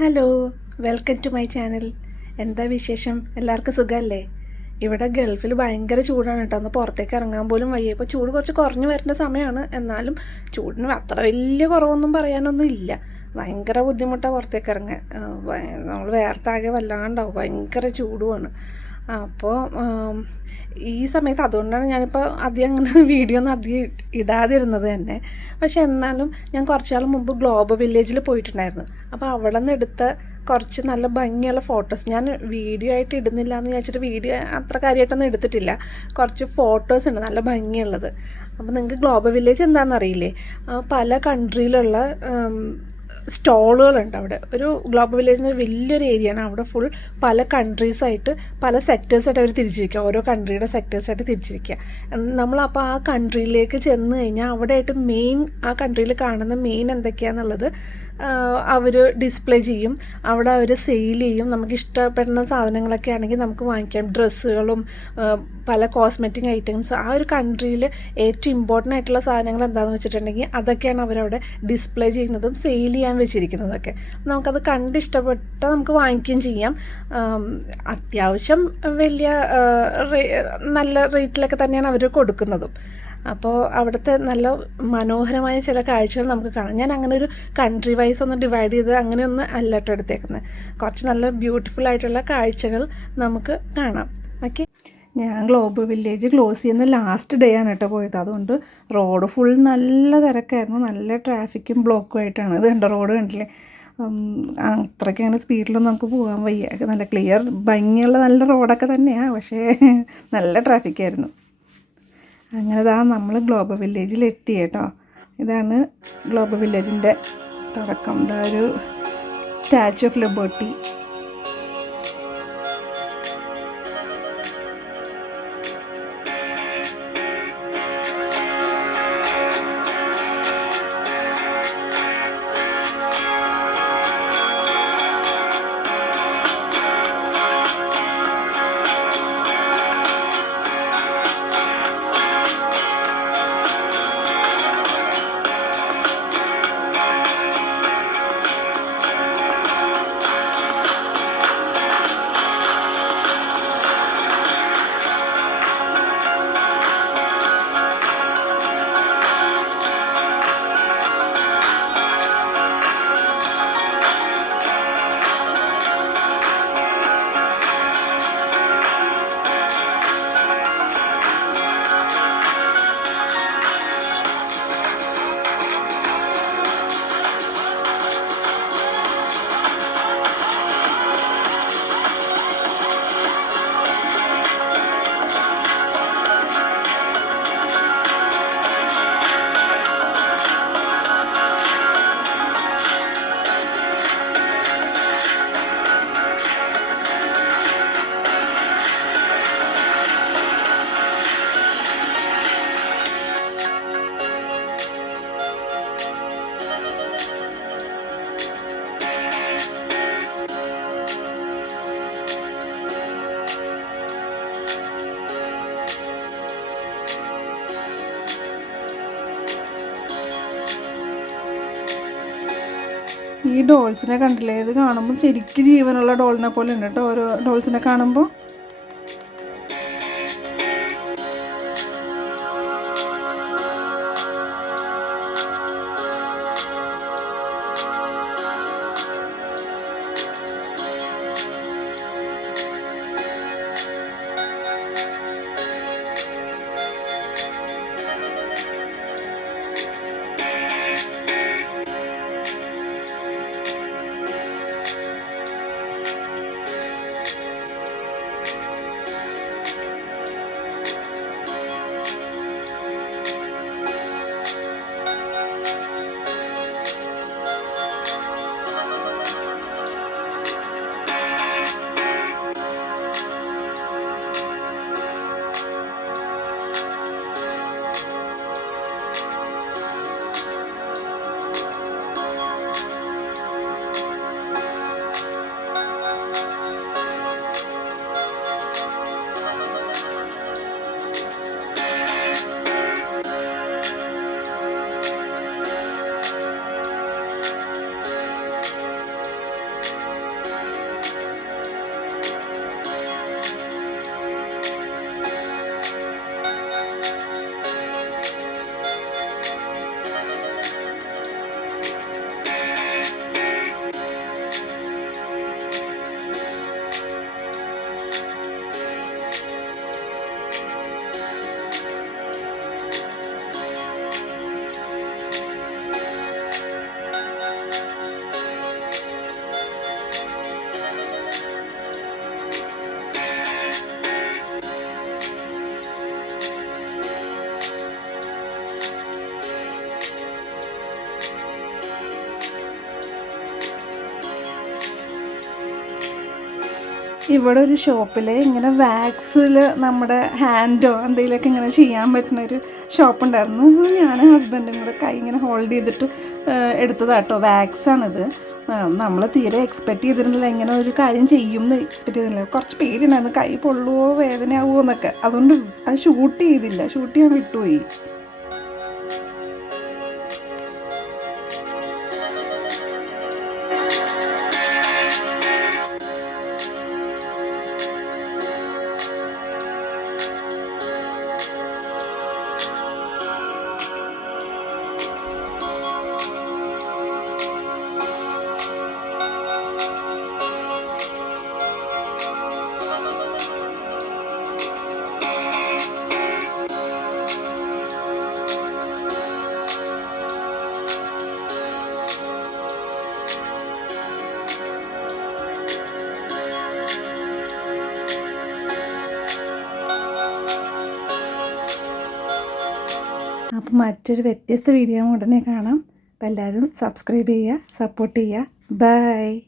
Hello, welcome to my channel. എന്താ വിശേഷം? എല്ലാവർക്കും സുഖമല്ലേ? ഇവിടെ ഗൾഫിൽ ഭയങ്കര ചൂടാണ് കേട്ടോ. ഒന്ന് പുറത്തേക്ക് ഇറങ്ങാൻ പോലും വയ്യ. ഇപ്പോൾ ചൂട് കുറച്ച് കുറഞ്ഞു വരുന്ന സമയമാണ്. എന്നാലും ചൂടിന് അത്ര വലിയ കുറവൊന്നും പറയാനൊന്നും ഇല്ല. ഭയങ്കര ബുദ്ധിമുട്ടാണ് പുറത്തേക്ക് ഇറങ്ങാൻ. നമ്മൾ വേർത്താകെ വല്ലാണ്ടാവും. ഭയങ്കര ചൂടുമാണ്. അപ്പോൾ ഈ സമയത്ത് അതുകൊണ്ടാണ് ഞാനിപ്പോൾ അധികം അങ്ങനെ വീഡിയോ ഒന്നും അധികം ഇടാതിരുന്നത് തന്നെ. പക്ഷെ എന്നാലും ഞാൻ കുറച്ച് നാൾ മുമ്പ് ഗ്ലോബൽ വില്ലേജിൽ പോയിട്ടുണ്ടായിരുന്നു. അപ്പോൾ അവിടെ നിന്ന് എടുത്ത കുറച്ച് നല്ല ഭംഗിയുള്ള ഫോട്ടോസ് ഞാൻ വീഡിയോ ആയിട്ട് ഇടുന്നില്ല എന്ന് വിചാരിച്ചിട്ട് വീഡിയോ അത്ര കാര്യമായിട്ടൊന്നും എടുത്തിട്ടില്ല. കുറച്ച് ഫോട്ടോസ് ഉണ്ട് നല്ല ഭംഗിയുള്ളത്. അപ്പോൾ നിങ്ങൾക്ക് ഗ്ലോബൽ വില്ലേജ് എന്താണെന്ന് അറിയില്ലേ? പല കൺട്രിയിലുള്ള സ്റ്റോളുകളുണ്ട് അവിടെ. ഒരു ഗ്ലോബൽ വില്ലേജിന് ഒരു വലിയൊരു ഏരിയയാണ്. അവിടെ ഫുൾ പല കൺട്രീസായിട്ട് പല സെക്ടേഴ്സായിട്ട് അവർ തിരിച്ചിരിക്കുക. ഓരോ കൺട്രിയുടെ സെക്ടേഴ്സായിട്ട് തിരിച്ചിരിക്കുക. നമ്മളപ്പോൾ ആ കൺട്രിയിലേക്ക് ചെന്ന് കഴിഞ്ഞാൽ അവിടെ ആയിട്ട് മെയിൻ ആ കൺട്രിയിൽ കാണുന്ന മെയിൻ എന്തൊക്കെയാണെന്നുള്ളത് അവർ ഡിസ്പ്ലേ ചെയ്യും. അവിടെ അവർ സെയിൽ ചെയ്യും. നമുക്ക് ഇഷ്ടപ്പെടുന്ന സാധനങ്ങളൊക്കെ ആണെങ്കിൽ നമുക്ക് വാങ്ങിക്കാം. ഡ്രസ്സുകളും പല കോസ്മെറ്റിക് ഐറ്റംസ്. ആ ഒരു കൺട്രിയിൽ ഏറ്റവും ഇമ്പോർട്ടൻ്റ് ആയിട്ടുള്ള സാധനങ്ങൾ എന്താണെന്ന് വെച്ചിട്ടുണ്ടെങ്കിൽ അതൊക്കെയാണ് അവരവിടെ ഡിസ്പ്ലേ ചെയ്യുന്നതും സെയിൽ ചെയ്യാൻ വെച്ചിരിക്കുന്നതൊക്കെ. നമുക്കത് കണ്ട് ഇഷ്ടപ്പെട്ടാൽ നമുക്ക് വാങ്ങിക്കുകയും ചെയ്യാം. അത്യാവശ്യം വലിയ നല്ല റേറ്റിലൊക്കെ തന്നെയാണ് അവർ കൊടുക്കുന്നതും. അപ്പോൾ അവിടുത്തെ നല്ല മനോഹരമായ ചില കാഴ്ചകൾ നമുക്ക് കാണാം. ഞാൻ അങ്ങനെ ഒരു കൺട്രി വൈസ് ഒന്ന് ഡിവൈഡ് ചെയ്ത് അങ്ങനെയൊന്നും അല്ല കേട്ടോ എടുത്തേക്കുന്നത്. കുറച്ച് നല്ല ബ്യൂട്ടിഫുൾ ആയിട്ടുള്ള കാഴ്ചകൾ നമുക്ക് കാണാം. ഓക്കെ, ഞാൻ ഗ്ലോബൽ വില്ലേജ് ക്ലോസ് ചെയ്യുന്ന ലാസ്റ്റ് ഡേ ആണ് കേട്ടോ പോയത്. അതുകൊണ്ട് റോഡ് ഫുൾ നല്ല തിരക്കായിരുന്നു. നല്ല ട്രാഫിക്കും ബ്ലോക്കും ആയിട്ടാണ്. ഇത് കണ്ടോ, റോഡ് കണ്ടില്ലേ? അത്രയ്ക്ക് അങ്ങനെ സ്പീഡിലൊന്നും നമുക്ക് പോകാൻ വയ്യ. നല്ല ക്ലിയർ ഭംഗിയുള്ള നല്ല റോഡൊക്കെ തന്നെയാണ്, പക്ഷേ നല്ല ട്രാഫിക്കായിരുന്നു. അങ്ങനെ നമ്മൾ ഗ്ലോബൽ വില്ലേജിൽ എത്തി കേട്ടോ. ഇതാണ് ഗ്ലോബൽ വില്ലേജിൻ്റെ തുടക്കം. ഒരു സ്റ്റാച്യു ഓഫ് ലിബർട്ടി. ഈ ഡോൾസിനെ കണ്ടില്ലേ? ഇത് കാണുമ്പോൾ ശരിക്കും ജീവനുള്ള ഡോളിനെ പോലെ ഉണ്ട് കേട്ടോ ഓരോ ഡോൾസിനെ കാണുമ്പോൾ. ഇവിടെ ഒരു ഷോപ്പിൽ ഇങ്ങനെ വാക്സിൽ നമ്മുടെ ഹാൻഡോ എന്തെങ്കിലുമൊക്കെ ഇങ്ങനെ ചെയ്യാൻ പറ്റുന്നൊരു ഷോപ്പുണ്ടായിരുന്നു. ഞാൻ ഹസ്ബൻഡും കൂടെ കൈ ഇങ്ങനെ ഹോൾഡ് ചെയ്തിട്ട് എടുത്തതാട്ടോ. വാക്സാണിത്. നമ്മൾ തീരെ എക്സ്പെക്റ്റ് ചെയ്തിരുന്നില്ല ഇങ്ങനെ ഒരു കാര്യം ചെയ്യുമെന്ന് എക്സ്പെക്റ്റ് ചെയ്തിരുന്നില്ല. കുറച്ച് പേടിയുണ്ടായിരുന്നു കൈ പൊള്ളുവോ വേദനയാവുമോ എന്നൊക്കെ. അതുകൊണ്ട് അത് ഷൂട്ട് ചെയ്യാൻ വിട്ടുപോയി. അപ്പോൾ മറ്റൊരു വ്യത്യസ്ത വീഡിയോ ഉടനെ കാണാം. അപ്പോൾ എല്ലാവരും സബ്സ്ക്രൈബ് ചെയ്യുക, സപ്പോർട്ട് ചെയ്യുക. ബൈ.